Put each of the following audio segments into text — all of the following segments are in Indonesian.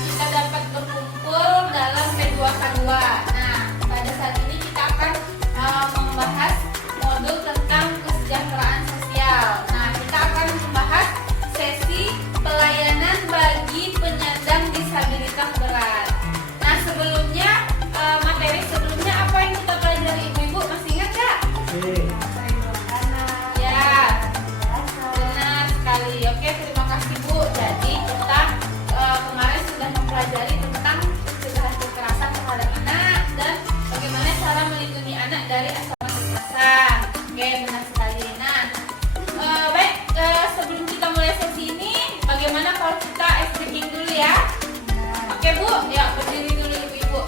kita dapat berkumpul dalam P2K2. Nah, pada saat ini kita akan membahas modul tentang kesejahteraan sosial. Nah, kita akan membahas sesi pelayanan bagi penyandang disabilitas berat. Nah, sebelumnya materi sebelumnya apa yang kita pelajari ibu-ibu, masih ingat nggak? Ya, benar sekali. Oke, terima kasih Bu. Jadi kita kemarin sudah mempelajari tentang pencegahan kekerasan terhadap anak dan bagaimana cara melindungi anak dari ancaman kekerasan. Oke, benar sekali. Nah, baik, sebelum kita mulai sesi ini, bagaimana kalau kita stretching dulu ya? Oke Bu, ya berdiri dulu ibu-ibu.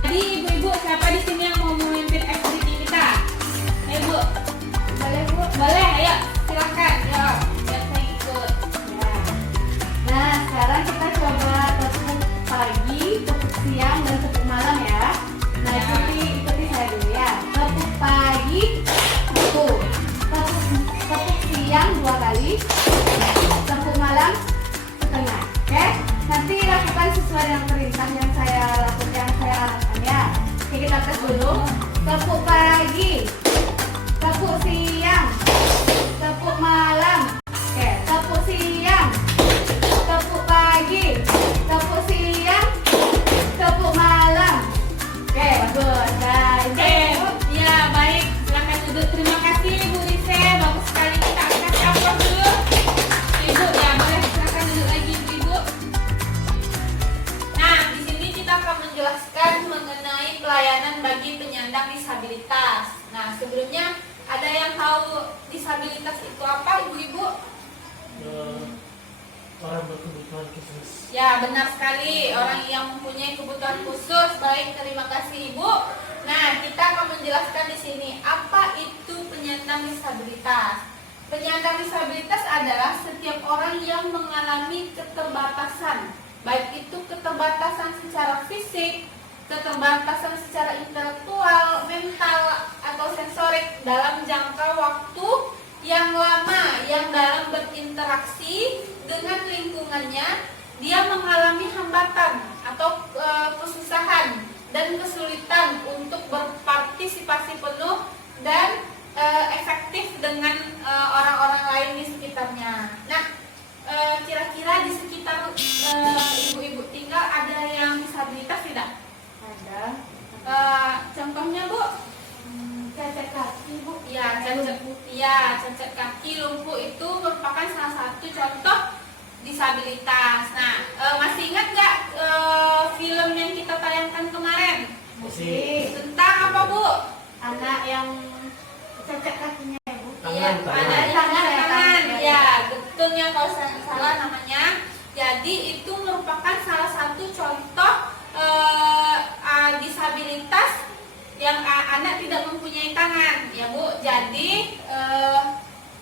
Jadi ibu-ibu, siapa di sini yang mau memimpin stretching kita? Ayo Bu. Boleh Bu? Boleh, ayo silakan. Ya, biar saya ikut. Ya. Nah, sekarang kita coba tepuk pagi, tepuk siang, dan tepuk malam ya. Nah, Ya. ikuti saya dulu ya. Tepuk pagi, tepuk. Tepuk siang 2 kali. Tepuk malam setengah. Oke? Nanti lakukan sesuai dengan perintah yang saya lakukan, ya. Oke, kita tes dulu. Tepuk pagi, tepuk siang, tepuk malam. Oke, tepuk siang, tepuk pagi, tepuk siang, tepuk malam. Oke, bagus. Nah, Oke, ya baik. Silakan duduk. Terima kasih Bu Rise. Bagus sekali, kita akan kasih aplaus dulu. Ibu, ya boleh silakan duduk lagi ibu-ibu. Nah, di sini kita akan menjelaskan mengenai pelayanan bagi penyandang disabilitas. Nah, sebelumnya ada yang tahu disabilitas itu apa ibu-ibu? Orang berkebutuhan khusus. Ya, benar sekali. Orang yang mempunyai kebutuhan khusus. Baik, terima kasih Ibu. Nah, kita akan menjelaskan di sini apa itu penyandang disabilitas. Penyandang disabilitas adalah setiap orang yang mengalami keterbatasan, baik itu keterbatasan secara fisik, keterbatasan secara intelektual, mental, atau sensorik dalam jangka waktu yang lama, yang dalam berinteraksi dengan lingkungannya, dia mengalami hambatan atau kesusahan dan kesulitan untuk berpartisipasi penuh dan efektif dengan orang-orang lain di sekitarnya. Nah, kira-kira di sekitar ibu-ibu tinggal ada yang disabilitas tidak? ada. Contohnya Bu? Cacat kaki, Bu. Ya, cacat kaki, lumpuh itu merupakan salah satu contoh disabilitas. Nah, masih ingat nggak film yang kita tayangkan kemarin? Masih. Tentang apa Bu? Anak yang cacat kakinya, ya, Bu. Iya, ada tangan. Ya, betulnya kalau saya salah namanya. Jadi itu merupakan salah satu contoh disabilitas yang anak tidak mempunyai tangan, ya Bu. Jadi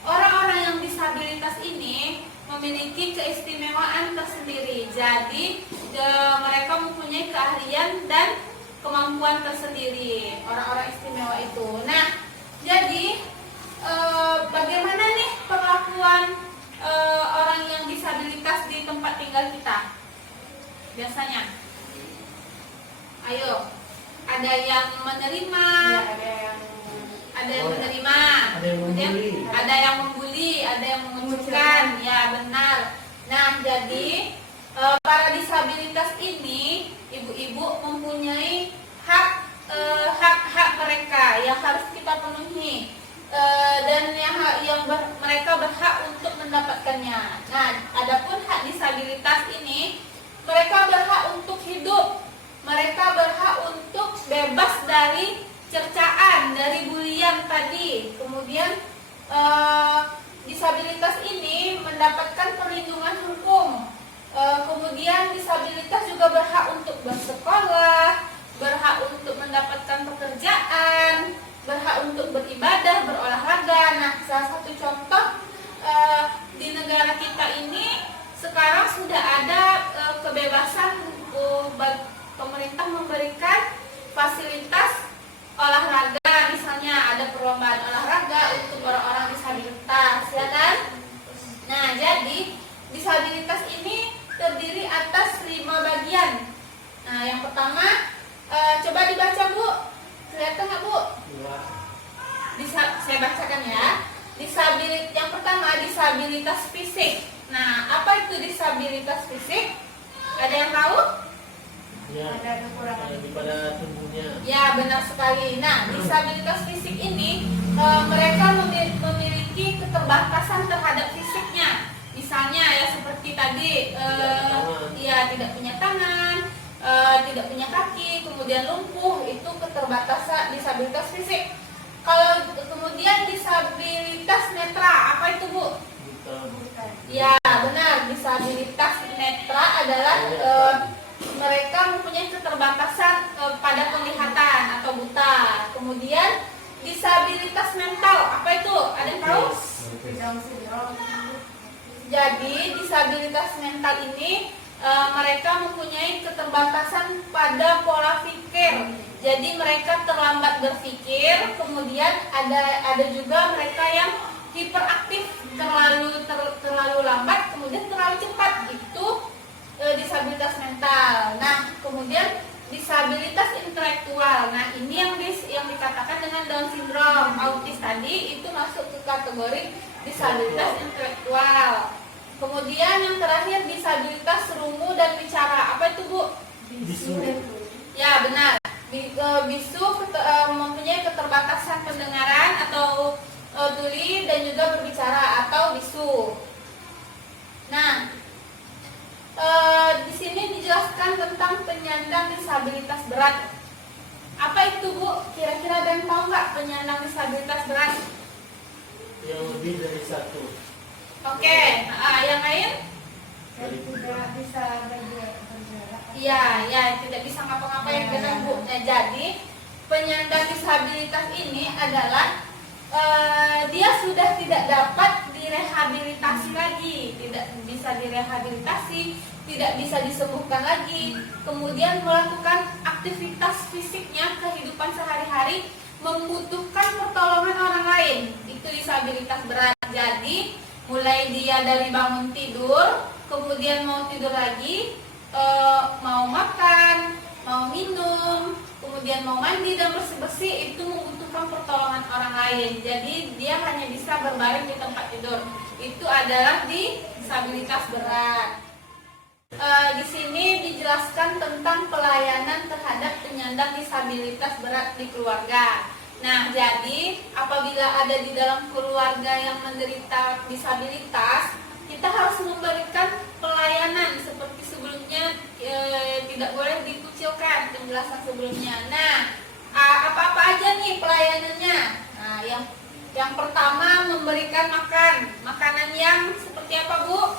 orang-orang yang disabilitas ini memiliki keistimewaan tersendiri. Jadi mereka mempunyai keahlian dan kemampuan tersendiri, orang-orang istimewa itu. Nah, jadi bagaimana nih perlakuan orang yang disabilitas di tempat tinggal kita? Biasanya, ayo, ada yang menerima, ada yang menerima, Ada yang kemudian membuli. ada yang membuli, ada yang mengucilkan, ya benar. Nah, jadi para disabilitas ini, ibu-ibu mempunyai hak mereka yang harus kita penuhi, dan mereka berhak untuk mendapatkannya. Nah, adapun hak disabilitas ini, mereka berhak untuk hidup. Mereka berhak untuk bebas dari cercaan, dari bulian tadi. Kemudian disabilitas ini mendapatkan perlindungan hukum. Kemudian disabilitas juga berhak untuk bersekolah, berhak untuk mendapatkan pekerjaan, berhak untuk beribadah, berolahraga. Nah, salah satu contoh di negara kita ini sekarang sudah ada kebebasan pemerintah memberikan fasilitas olahraga, misalnya ada perlombaan olahraga untuk orang-orang disabilitas, ya kan? Nah, jadi disabilitas ini pertama, coba dibaca Bu. Kelihatan nggak Bu? Dua. Saya bacakan ya. Yang pertama, disabilitas fisik. Nah, apa itu disabilitas fisik? Ada yang tahu? Ya. Ada kekurangan. Pada tubuhnya. Ya, benar sekali. Nah, disabilitas fisik ini mereka memiliki keterbatasan terhadap fisiknya. Misalnya ya seperti tadi, ya tidak punya tangan, tidak punya kaki, kemudian lumpuh, itu keterbatasan disabilitas fisik. Kalau kemudian disabilitas netra, apa itu Bu? Buta. Ya, benar. Disabilitas netra adalah mereka mempunyai keterbatasan pada penglihatan atau buta. Kemudian disabilitas mental, apa itu? Ada yang tahu? Down syndrome. Jadi disabilitas mental ini mereka mempunyai keterbatasan pada pola pikir. Jadi mereka terlambat berpikir. Kemudian ada juga mereka yang hiperaktif, terlalu lambat, kemudian terlalu cepat. Itu disabilitas mental. Nah, kemudian disabilitas intelektual. Nah, ini yang dikatakan dengan Down syndrome, autis tadi itu masuk ke kategori disabilitas intelektual. Kemudian yang terakhir disabilitas rungu dan bicara. Apa itu Bu? Bisu. Ya, benar. Bisu mempunyai keterbatasan pendengaran atau tuli dan juga berbicara atau bisu. Nah, di sini dijelaskan tentang penyandang disabilitas berat. Apa itu Bu? Kira-kira ada yang tahu nggak penyandang disabilitas berat? Yang lebih dari satu. Oke, yang lain? Dan tidak bisa bergerak. Iya, tidak bisa ngapa-ngapain benar Bu. Nah, jadi penyandang disabilitas ini adalah dia sudah tidak dapat direhabilitasi lagi, tidak bisa direhabilitasi, tidak bisa disembuhkan lagi, kemudian melakukan aktivitas fisiknya, kehidupan sehari-hari membutuhkan pertolongan orang lain. Itu disabilitas berat. Jadi mulai dia dari bangun tidur, kemudian mau tidur lagi, mau makan, mau minum, kemudian mau mandi dan bersih-bersih, itu membutuhkan pertolongan orang lain. Jadi dia hanya bisa berbaring di tempat tidur. Itu adalah disabilitas berat. Di sini dijelaskan tentang pelayanan terhadap penyandang disabilitas berat di keluarga. Nah, jadi apabila ada di dalam keluarga yang menderita disabilitas, kita harus memberikan pelayanan seperti sebelumnya, tidak boleh dikucilkan penjelasan sebelumnya. Nah, apa-apa aja nih pelayanannya? Nah, yang pertama memberikan makanan yang seperti apa Bu?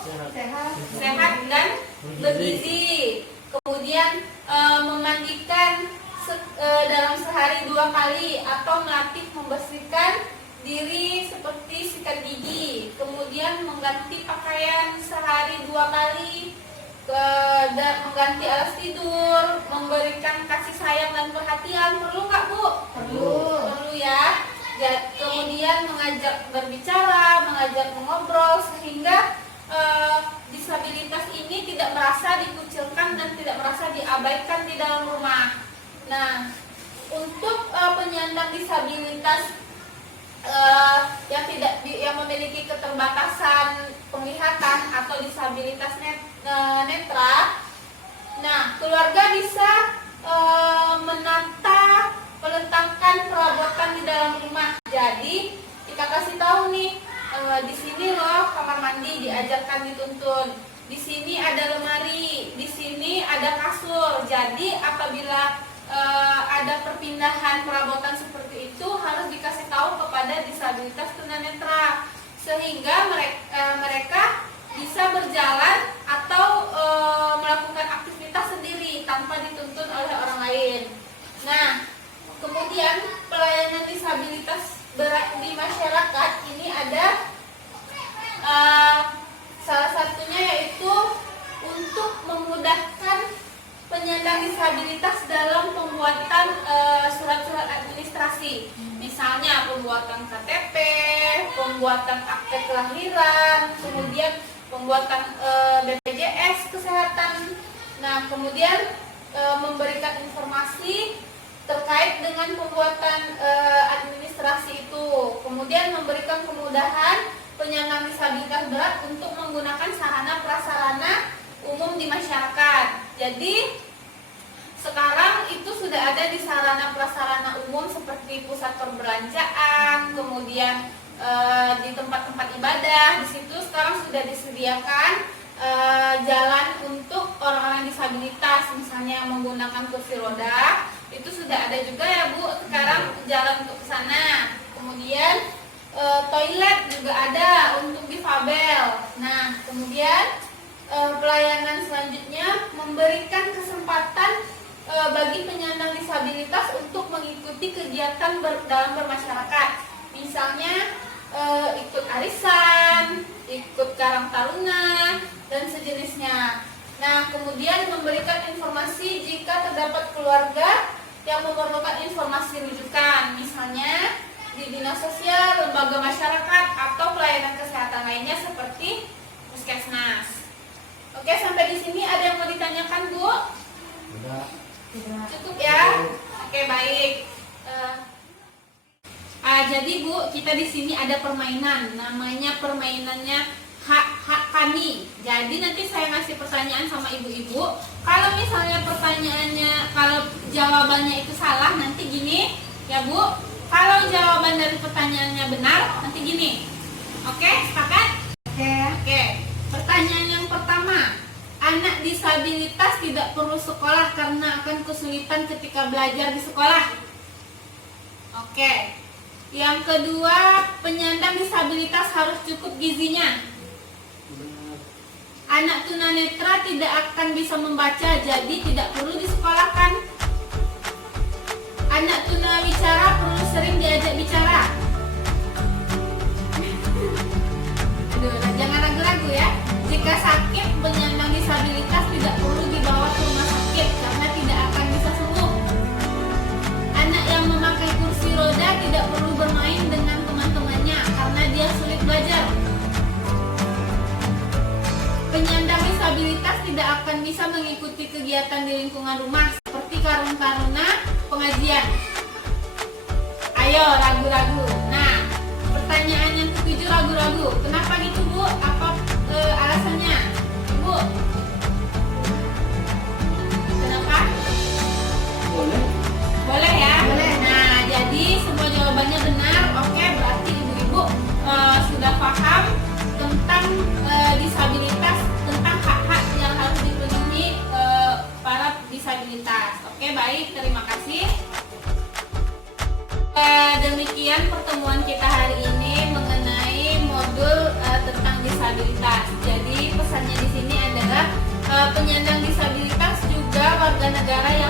Sehat dan bergizi. Kemudian memandikan dalam sehari 2 kali atau melatih membersihkan diri seperti sikat gigi. Kemudian mengganti pakaian sehari 2 kali, dan mengganti alas tidur, memberikan kasih sayang dan perhatian. Perlu nggak Bu? Perlu ya. Kemudian mengajak berbicara, mengajak mengobrol, sehingga disabilitas ini tidak merasa dikucilkan dan tidak merasa diabaikan di dalam rumah. Nah, untuk penyandang disabilitas yang memiliki keterbatasan penglihatan atau disabilitas netra, nah keluarga bisa menata peletakan perabotan di dalam rumah. Jadi kita kasih tahu nih, di sini loh kamar mandi, diajarkan dituntun. Di sini ada lemari, di sini ada kasur. Jadi apabila ada perpindahan perabotan seperti itu harus dikasih tahu kepada disabilitas tunanetra, sehingga mereka bisa berjalan atau melakukan aktivitas sendiri tanpa dituntun oleh orang lain. Nah, kemudian pelayanan disabilitas berat di masyarakat ini ada salah satunya yaitu untuk memudahkan penyandang disabilitas dalam pembuatan surat-surat administrasi, misalnya pembuatan KTP, pembuatan akte kelahiran, kemudian pembuatan BPJS kesehatan. Nah, kemudian memberikan informasi terkait dengan pembuatan administrasi itu. Kemudian memberikan kemudahan penyandang disabilitas berat untuk menggunakan sarana prasarana umum di masyarakat. Jadi sekarang itu sudah ada di sarana prasarana umum seperti pusat perbelanjaan, kemudian di tempat-tempat ibadah. Di situ sekarang sudah disediakan jalan untuk orang-orang disabilitas, misalnya menggunakan kursi roda, itu sudah ada juga ya Bu sekarang jalan untuk ke sana. Kemudian toilet juga ada untuk difabel. Nah, kemudian pelayanan selanjutnya memberikan kesempatan bagi penyandang disabilitas untuk mengikuti kegiatan dalam bermasyarakat, misalnya ikut arisan, ikut karang taruna, dan sejenisnya. Nah, kemudian memberikan informasi jika terdapat keluarga yang memerlukan informasi rujukan, misalnya di dinas sosial, lembaga masyarakat, atau pelayanan kesehatan lainnya seperti puskesmas. Oke, sampai di sini ada yang mau ditanyakan, Bu? Udah. Cukup ya? Oke, baik. Jadi Bu, kita di sini ada permainan, namanya permainannya hak kami. Jadi nanti saya ngasih pertanyaan sama ibu-ibu. Kalau misalnya pertanyaannya, kalau jawabannya itu salah, nanti gini ya Bu. Kalau jawaban dari pertanyaannya benar, nanti gini. Oke, sepakat? Oke. Pertanyaan yang pertama, anak disabilitas tidak perlu sekolah karena akan kesulitan ketika belajar di sekolah. Oke. Yang kedua, penyandang disabilitas harus cukup gizinya. Anak tunanetra tidak akan bisa membaca, jadi tidak perlu disekolahkan. Anak tunawicara perlu sering diajak bicara. Aduh, jangan ragu-ragu ya. Jika sakit, penyandang disabilitas tidak perlu dibawa ke rumah sakit karena tidak akan bisa sembuh. Anak yang memakai kursi roda tidak perlu bermain dengan teman-temannya karena dia sulit belajar. Penyandang disabilitas tidak akan bisa mengikuti kegiatan di lingkungan rumah seperti karang taruna, pengajian. Ayo, ragu-ragu. Nah, pertanyaan yang ketujuh, ragu-ragu. Kenapa gitu Bu? Apa alasannya? Bu? Kenapa? Boleh. Boleh ya? Boleh. Nah, jadi semua jawabannya benar. Oke, berarti ibu-ibu sudah paham tentang disabilitas, tentang hak-hak yang harus dipenuhi para disabilitas. Oke, baik, terima kasih. Demikian pertemuan kita hari ini mengenai modul tentang disabilitas. Jadi pesannya di sini adalah penyandang disabilitas juga warga negara yang